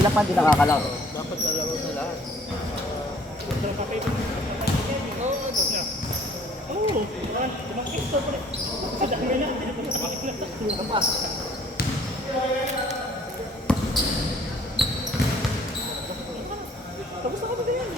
Sila pa din nakakalaro. Dapat nalaro na lahat. Oo, tumakit pa rin. Sa dami na, hindi ko tumakit na. Kapas. Tapos ako na yan.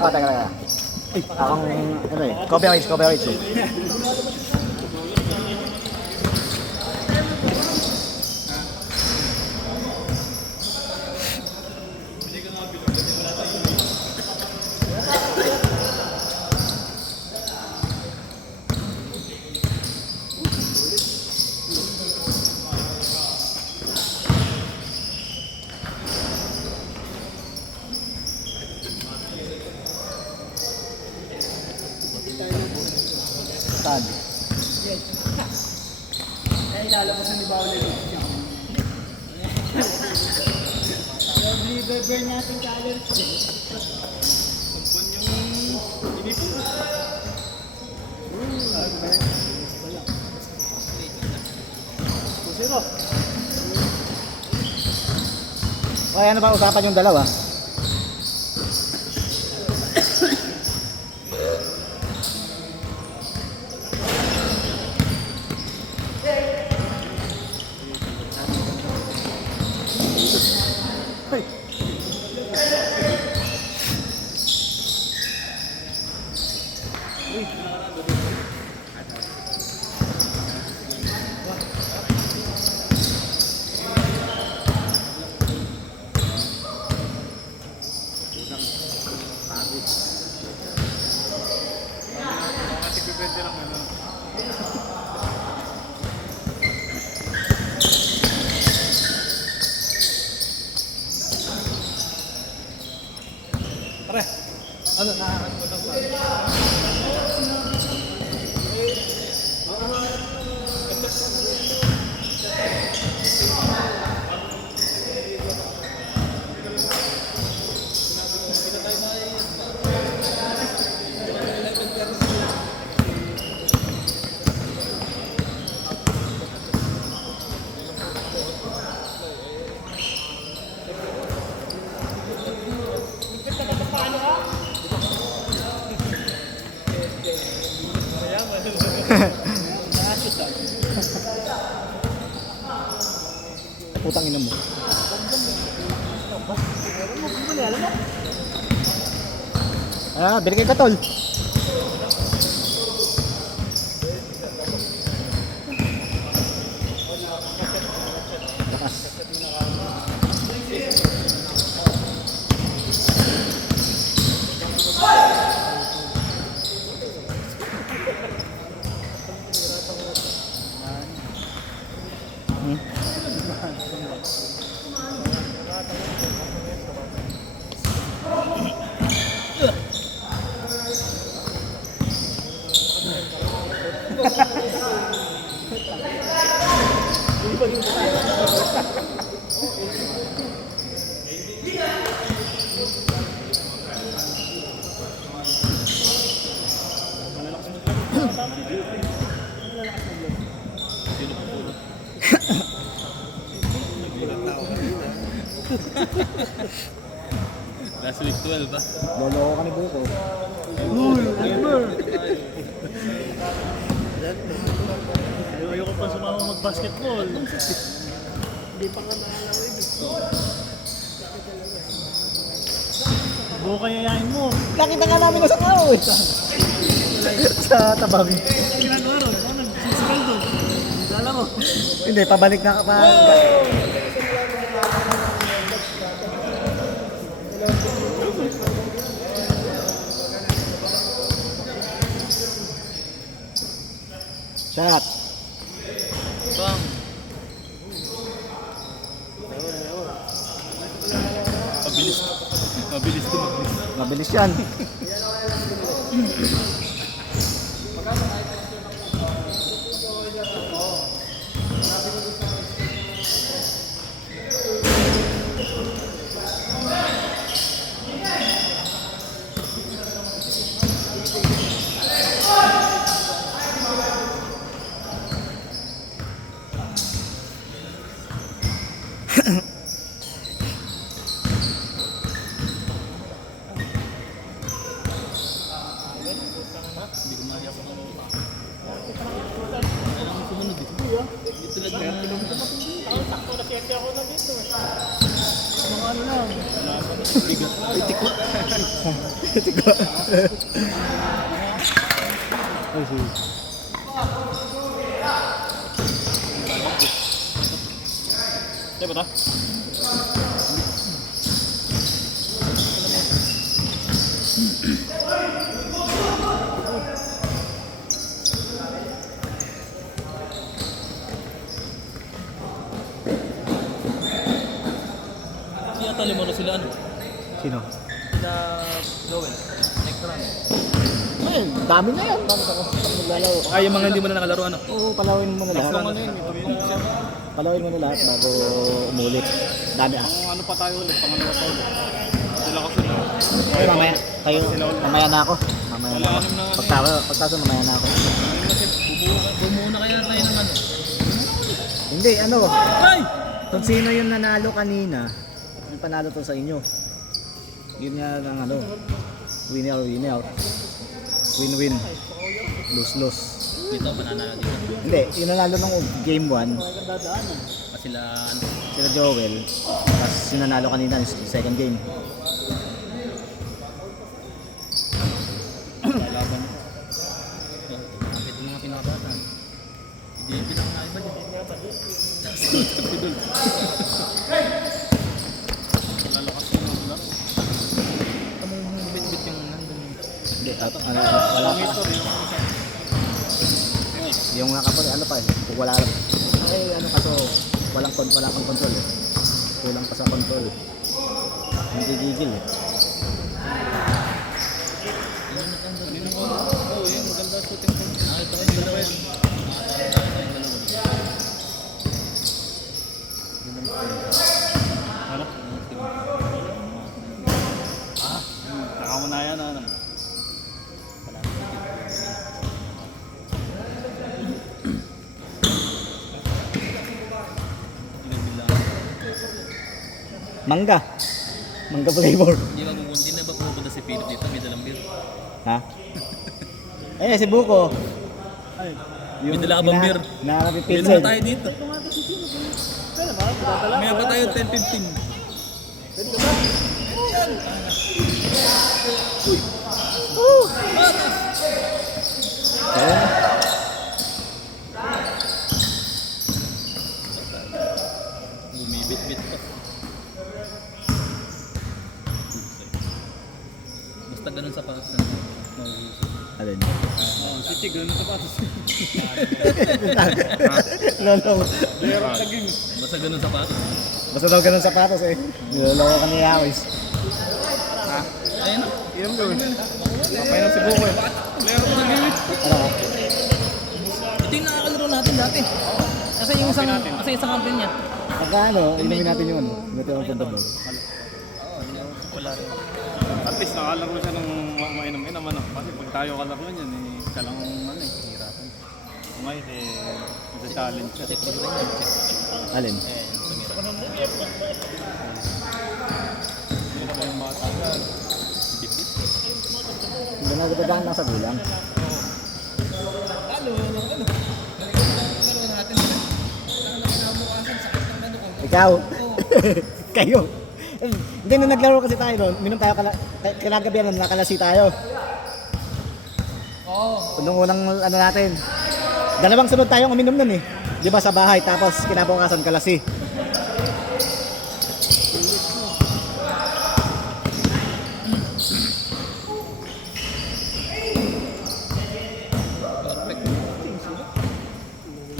Ah, teka. Akong, ano eh, coverage eh. Saan? Ay, lalabasan ni Bawal na siya. Burn natin ka allergy. Sampun yung inipin. Kusiro. Okay, ano ba usapan yung dalawa? Pare, ano nakakan mo ng Putang ina mo. Ah, bili kayo katol. Last week 12 ba? Loloko ka ni Buko. Ayoko pa sumama mag-basketball. Hindi pa ka nakalaro ito. Buka yayain mo. Nakita nga namin sa tao eh. Sa tabang. Kailan araw? Ako nagsisikal doon. Lalaro. Hindi, pabalik na ka pa. Shot. Bang! Pabilis. Mabilis to, mabilis. Mabilis yan. Hindi ko mahiya pa kung kailangan mo sumunod eh. Dito lang yung Sakto na siyempre ako na dito. Mga ano lang. bigat. Ay, tikwa. Tigo. Ay, sige. Di ba ta? Yata lima na sila ano? Sino? Sila Joel. Next round. Ay, dami na yan. Dami na ako. Maglalaro. Ay, yung mga hindi mo na nakalaro ano? Oo, palawin mo na lahat. Next round ano yun? Palawin mo na lahat bago umulit. Dami ah. Ano pa tayo ulit? Pangalawa tayo. Sila kasi na. Ay, mamaya. Kayo, mamaya na ako. Mamaya na ako. Pagtaso, mamaya na ako. Kasi bumuo na kaya tayo ng ano? Hindi, ano. Ay! Kung sino yung nanalo kanina, yung panalo to sa inyo. Yun nga ng ano. Winner. Win-win. Lose-lose. Dito, mananalo dito. Hindi, yung nanalo ng game 1, Kasi sila ano? sila Joel. Tapos yung nanalo kanina yung second game. Lalaban. Bakit yung mga pinakabatan? Hindi yung pinakaiba dyan. Pidol. Lalakas mo ng laro. Tama yung bit-bit yung nandun. Hindi, wala pa. Yung nakapag, ano pa eh, kung wala, ay ano kaso, wala pang control eh. Kulang pa sa control. Hindi gigil eh. Oo, yun. Maganda shooting ko. Nakita ko yung dalawa yan. Ano? Nakaunayan na. Mangga flavor. Hindi magugundi na ba pupunta si Philip dito? May dalang beer. Ha? Eh, si Buko. Ay. May dala ka bang beer? Nakarap yung Bilhin pizza. mo tayo dito. Kaya naman, dadala. May pa tayo 10-15. Ayun. Bumibit-bit pa. Basta ganun sa patas na mahuhusay. Alin? Oh, si Tig, ganun sa patos. Lolo. Lero sa game. Basta ganun sa patas. Basta daw ganun sapatos eh. Niloloko ka ni Yawis. Ha? Ayun na. Inom gawin. Kapay na si Buko eh. Lero sa game. Ano? Ito yung nakakalaro natin dati. Kasi yung isang kampiyon niya. Pagka ano, inumin natin yun. Ito ang punta doon. Wala rin. At least nakalaro siya ng mainam-inam ano. Kasi pag tayo kalaro niyan eh, siya lang ano eh. Hirapan. Ngayon eh, nasa-challenge siya. Check mo rin yan. Alin? Eh, pangirap. Hindi na pa yung bata. Bip-bip. Hindi na dadaan lang sa gulang. Ikaw? Kayo? Eh, hindi na naglaro kasi tayo doon. Minom tayo kinagabihan na nakalasi tayo. Oo. Nung unang ano natin. Dalawang sunod tayong uminom nun eh. Di ba sa bahay tapos kinabukasan kalasi.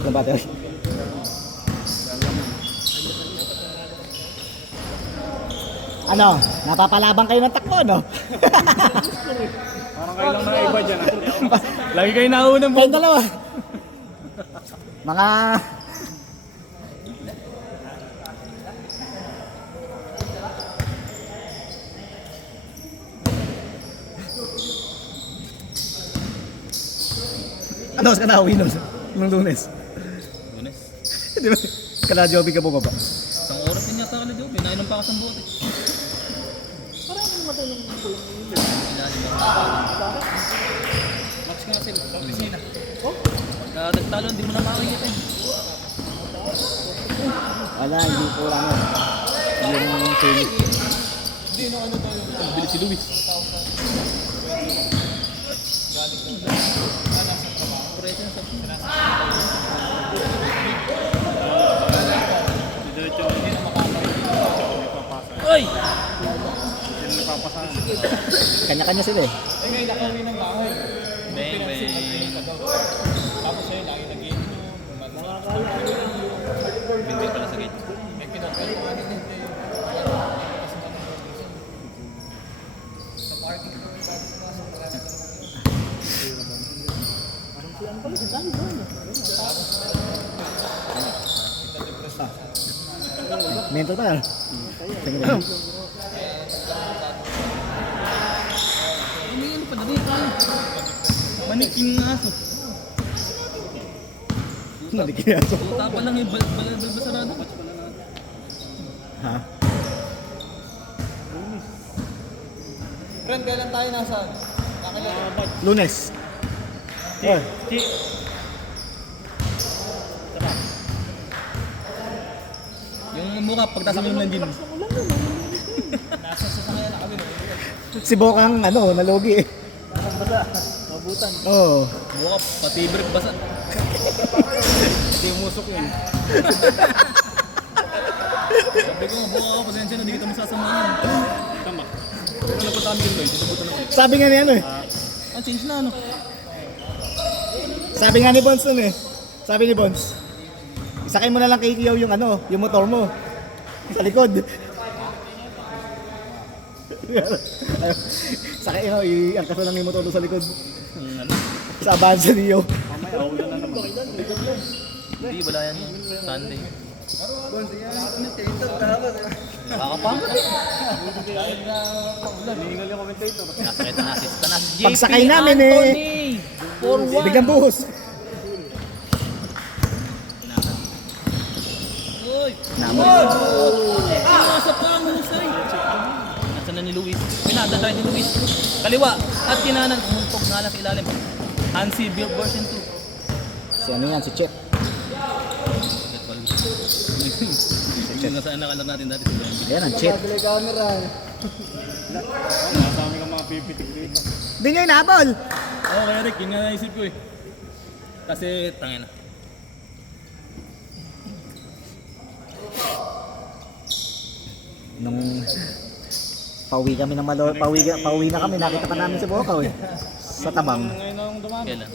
Ang battery. Ano, napapalabang kayo ng takbo, no? Parang kayo lang na iba dyan. Lagi kayo naunang Kayong dalawa. Mga... Ano, ka na uwi nun? Nung Lunes. Lunes. Di ba? Kada Joby ka bumaba. Isang oras din yata ka na Joby. Nainom pa ka sa buot eh. Ilalim lang. Max nga sila. Sa opisina. Pagka nagtalo, hindi mo na makikita eh. Wala, hindi po ano. Yung Felix. Bilis si Luis. Presyo na sa Diretso hindi na makapasok. Hindi papasa. Oy! Hindi na papasa. Kanya-kanya sila eh. Bang, bang. Hindi pala sa gate. Mental pa yan. Tingnan mo. Ano pa dali ka? Manikin nga aso. Nalikaya to. Puta pa lang yung balbasarado. Ha? Friend, kailan tayo nasa? Lunes. Oh. Yung mukha pagtasang yung landin. Si Bokang ano, nalugi eh. Mabutan. Oo. Mukha pati brick basa. Hindi umusok yun. Sabi ko, mukha ka, pasensya na, di kita masasamahan. Tama. Pero napot kami yung Lloyd, dinabutan na ulit. Sabi nga ni ano eh. Ah, change na ano? Sabi nga ni Bonds nun eh. Sabi ni Bonds. Isakay mo na lang kay Kiyaw yung ano, yung motor mo. Sa likod. Sakay mo, iangkas mo lang yung motor doon sa likod. Ano? Sa Avanza niyo. Mamaya, ulan na naman. Hindi, wala yan. Sunday. Nakakapangat eh. Hihingal yung commentator. Nasakit na natin. JP Pagsakay namin eh. Anthony! 4-1. Biglang buhos. Uy! Namon. Pinasap ka ang husay. Nasaan na ni Luis? Pinadadry ni Luis. Kaliwa at kinanan. Umuntog nga lang sa ilalim. Hansi build version 2. Si ano yan, si Chet. Yung nasaan nakalap natin dati si Luis. Ayan ang Chet. Nasa amin ang mga pipitik dito. Hindi nyo inabol. Oo, kaya Rick, yun nga naisip ko eh. Kasi, tangin na. Nung pauwi kami ng pauwi na kami, nakita pa namin si Bokaw eh. Sa Tabang. Ngayon na yung dumami. Kailan?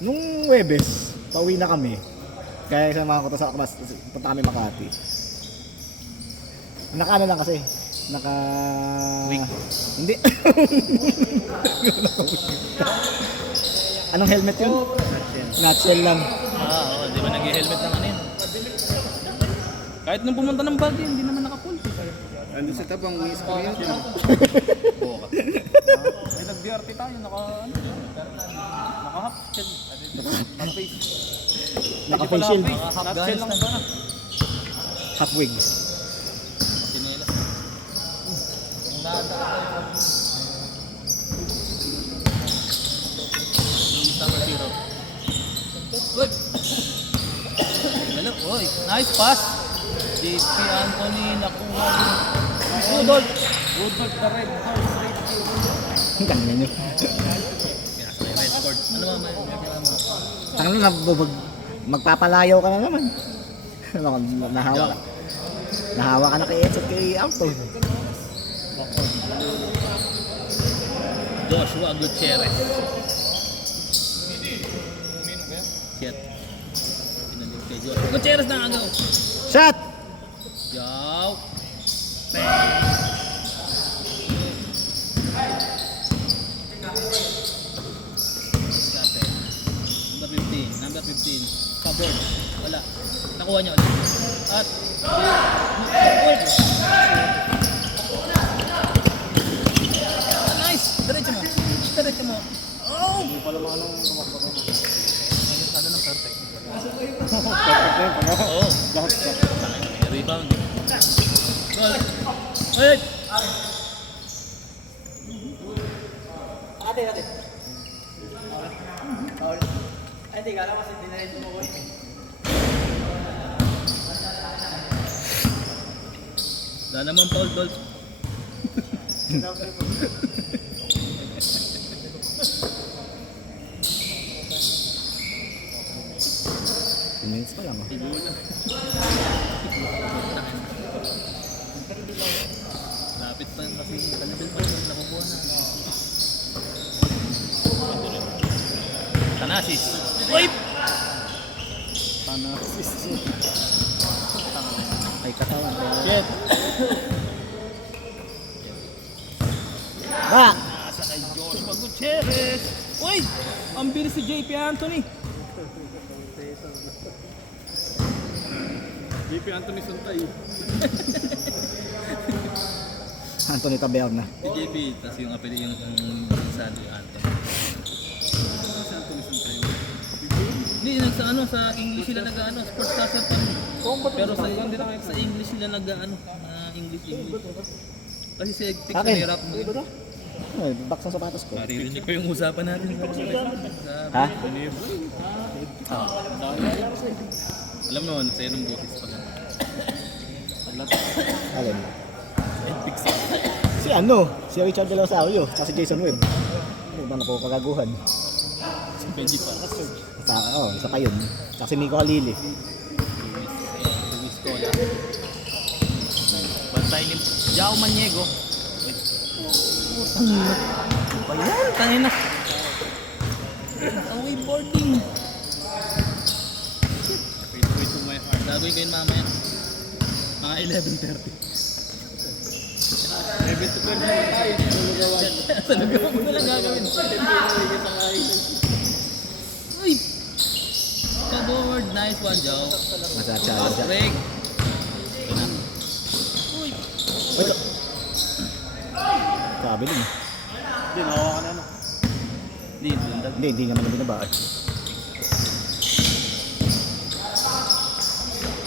Nung Webes, pauwi na kami. Kaya sa mga kuto sa Akmas, punta kami Makati. Naka ano lang kasi, naka... Wig. Hindi. Anong helmet yun? Nutshell lang. Oo, di ba nag-helmet ng ano yun? Kahit nung pumunta ng Baguio, hindi naman naka-full. Ando sa tabang, may screen yun. Boka. May nag-DRT tayo, naka-half shell. Half-face. Naka-face shield. Naka-half Half shell lang Afghanistan. ba? Half wig. Sinelas. Luis number 0. Good. Hello, oy. Nice pass. JP Anthony nakuha din. Rudolph. Woodward the red house right here. Ang ganyan nyo. Pinasa na yung red cord. Ano ba may kailangan mo? Tangan na, magpapalayaw ka na naman. Nahawa ka. Nahawa ka na kay Eds at kay Alto. Joshua Gutierrez. Shit. Pinalit kay Joshua Gutierrez na agaw. Shot! Yaw. Bang. 16. Covered. Wala. Nakuha niya ulit. At wait. Nice! Diretso mo. Diretso mo. Oh! Hindi pala manong tumakbo ko. Ngayon sana ng perfect. Perfect na yun. Oo. Lahat ka. May rebound. Goal. Wait! Wala naman foul, Dolph. Minutes pa lang. Lapit pa yun kasi kanil pa yun nakukuha na. Tanasis. Uy! Tanasis. Ay katawan. Shit. Ah! Nasa kay Joshua Gutierrez. Uy! Ang bilis si JP Anthony. JP Anthony Suntay. Anthony Taberna. Si JP, tapos yung apelido yung Sandy Anthony. Si Anthony Suntay. Hindi, sa ano, sa English sila nag-ano, sportscaster pa. Pero sa English sila nag-ano, English. Kasi si Egtik Akin. may rap mo. Ay, box ng sapatos ko. Maririnig ko yung usapan natin sa Ha? Alam mo naman, sa'yo ng boses pa lang. Alin? Epic sa Si ano? Si Richard De Los Saurio, tsaka si Jason Webb. Ano ba na po kagaguhan? Benji pa. Isa pa yun. Tsaka si Nico Halili. Luis Cola. Bantay ni Jao Maniego. Ano ba yan? Tangin na. Away boarding. Wait to my heart. Gagawin ko yun mamaya. Mga 11:30. 11 to 12 na tayo. Lulugawan. Sa lugaw mo na lang gagawin. Uy! Pag-board. Nice one, Joe. Nasa-challenge. Break. Ito na. Uy! Wait. Sabi din. Hindi, nahawakan na ano. Hindi, bundag. Hindi naman na binabaan.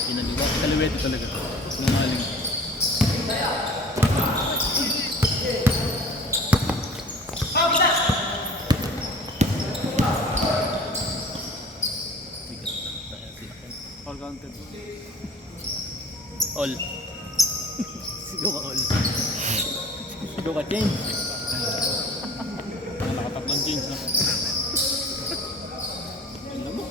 Kinaliwa. Kaliwete talaga. Nangaling. All counted. All. Sigaw ka all. Sigaw ka change. Nakatatlong change na. Alam mo?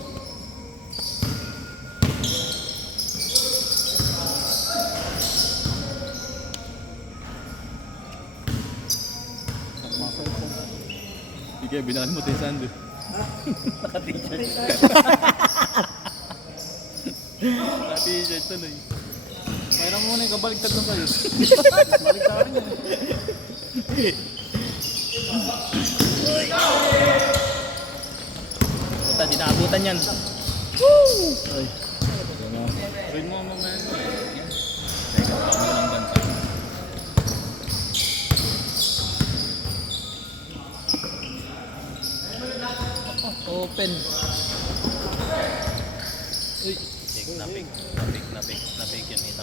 Hindi kaya binaan mo tayo Sando. Naka-t-shirt. Naka-t-shirt tuloy. Mayroon mo muna yung kabaligtad na sa'yo. Baligtarin yan. Puta, di naabutan yan. Ay. Rin mo mamaya. Teka, ako ng banta. Open. Uy, napik yan, kita.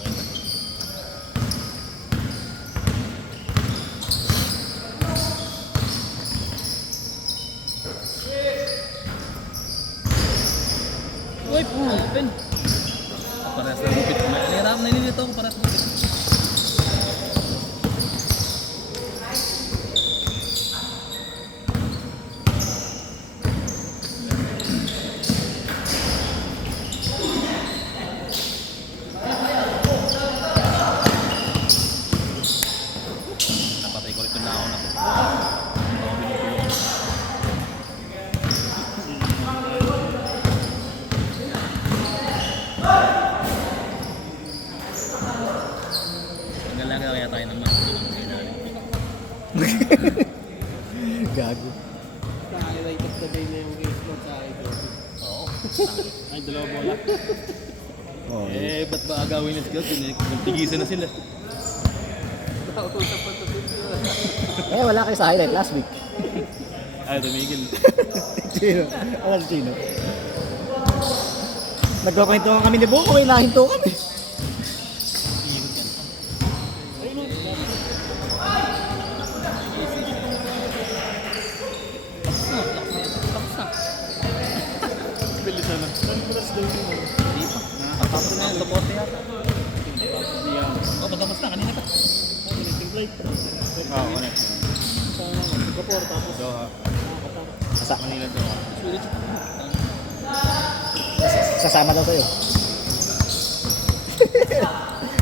Uy, open. Parehas na gupit. Nahirap na nilito ako, parehas na gupit. Napatay ko rin itong naon ako. Ako binipulong. Nagalaga kaya tayo ng mas. Gago. Highlight of the day na yung game mo sa idol. Oo. yung dalawa bola. Oh, Eh, ba't ba agawin na sila? Nagtigisan na sila. wala kayo sa highlight last week. Ay, tumigil. Chino. Wala si Chino. Nagkakwentuhan kami ni Buko, nahinto kami. Ihot yan. Tapos na. Bilisan na. Nag-press daw yun. Hindi pa. Nakakatapos na yan. Tapote yata. Hindi pa. Oh, patapos na. Kanina pa. Connecting flight. Oo, connect. Sa Singapore, tapos Doha. Sa Manila Doha. Sulit. sasama daw sa'yo.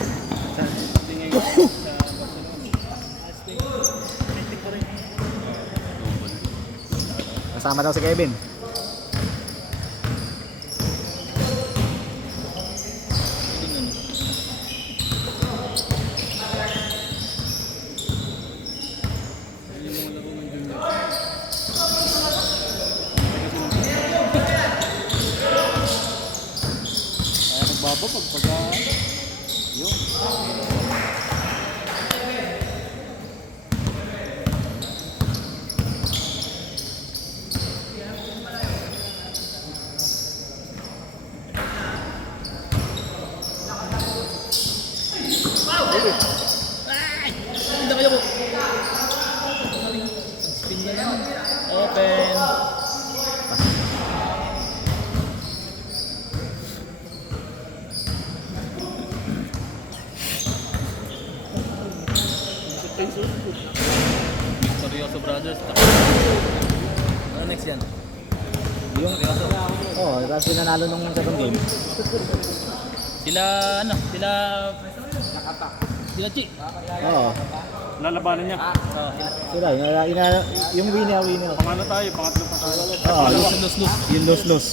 Hindi ngayon sa Barcelona. connecting pa rin. Kasama daw si Kevin. Kaya nagbaba pagka yun. Ay! Hindi kayo po. Spin na lang. Open. Seryoso brothers. Ano next yan? Yung, Seryoso. tapos pinanalo nung second game. Sila ano? Sila Chi. Oo. Lalabanan niya. Sila, yung winner. Pangano tayo, pangatlo pa tayo. Oo, Lus. yung lose. Lus.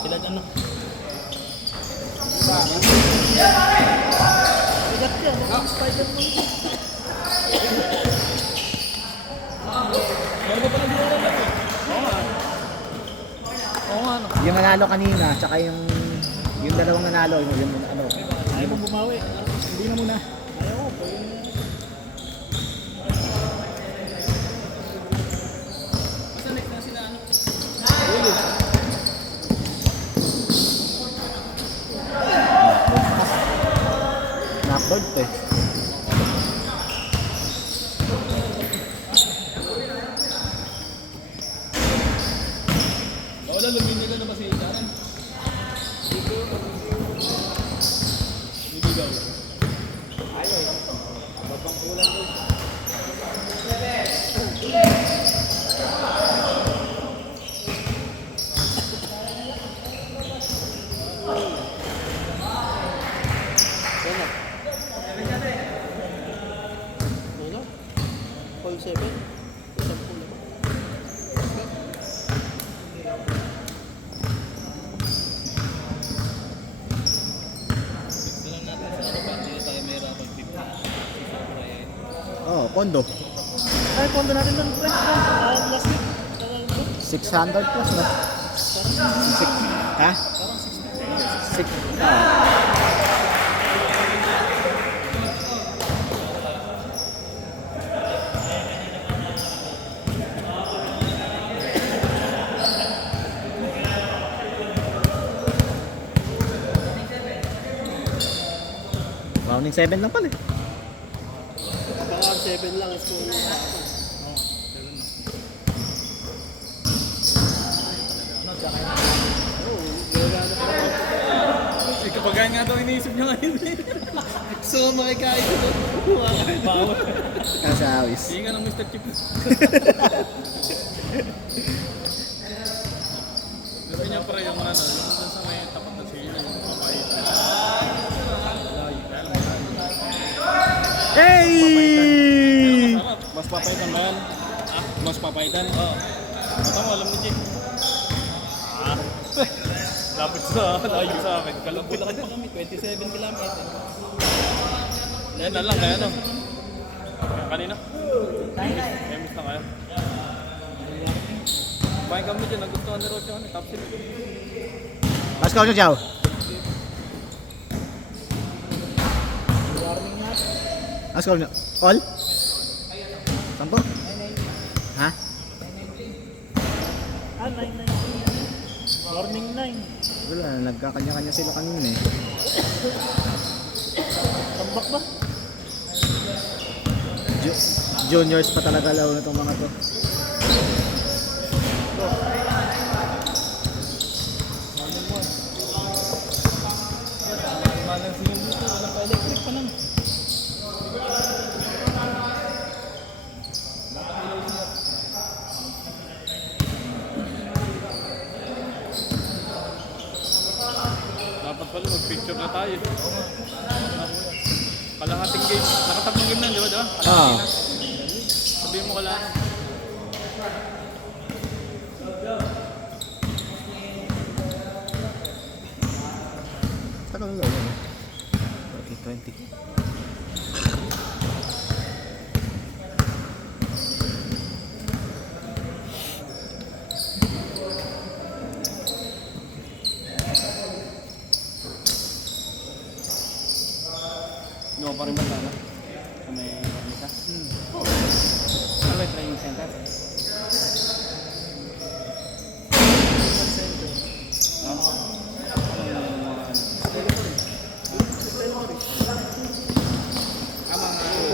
Sila ano? Oo nga, ano? Yung nanalo kanina, tsaka yung dalawang nanalo, yung ano. Ayaw mong bumawi. Hindi na muna. Ayaw ko. Basta next na sila ano? Knockbird eh. Wala, luminig na ba si Karen? Hindi daw. Ano? Call 7. Isang pulo. Gusto lang natin sa ano ba? Hindi na tayo mahirapan 50. Pondo. Ay, pondo natin doon, pre. Last week. 600 plus no? Ha? Six. Rounding 7 lang pala eh. Baka 7 lang is kung Kapag nga daw iniisip niya ngayon eh. So, makikain ko doon. Bawa. Kasi awis. Hindi nga ng Mr. Chip. Gusto niya pa yung ano, yung doon sa may tapat na sila, yung papaitan. Hey! Mas papaitan ba yan? Mas papaitan? Oo. Mata mo, alam mo, Jim. Lapit sa layo sa akin. Kalabulakan pa kami, 27 kilometers. Yan na lang, kaya no? Kanina? May miss na kayo? Kumain kami dyan, nagustuhan ni Ross yung top 6. Mas score nyo, Chow. Mas score nyo. All? Sampo? Ha? 9-9. Warning 9. Wala, nagkakanya-kanya sila kanina eh. Tambak ba? Juniors pa talaga laro na itong mga to. Malang singin dito, walang pa-electric pa lang. Dapat pala mag-picture na tayo. Kalahating game. Nakatatlong game na, di ba? Ah. Sabihin mo kalahating. Tagal na lang. Okay, 20. No, pa rin ba sana? Sa may Armita? Ano ba yung training center?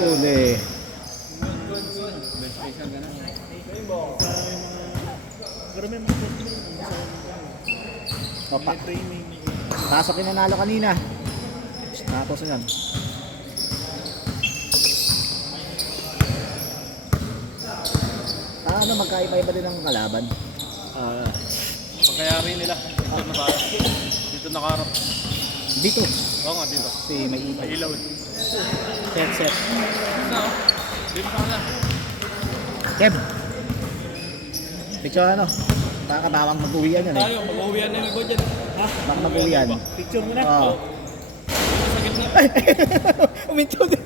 Uli. Best place ang ganun. Pero may mga Opa. training. Pasok yung nanalo kanina. Tapos yan. Ano, magkaiba-iba din ang kalaban. Pagkayari nila. Dito nakarap. Dito nakarap. Dito. Oo nga, dito. Kasi may May ilaw. set. No. Dito sa kanila. Kev. Picture ano? Baka bawang mag-uwian yan eh. Tayo, mag-uwian na yung iba dyan. Baka mag-uwian. Picture mo na. Oo. Sa gitna. Uminto din.